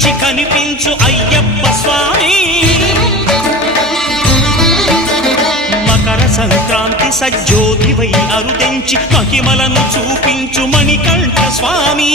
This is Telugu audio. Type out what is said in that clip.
నుంచి కనిపించు అయ్యప్ప స్వామి మకర సంక్రాంతి సజ్జోతివై అరుదెంచి మహిమలను చూపించు మణికంఠ స్వామి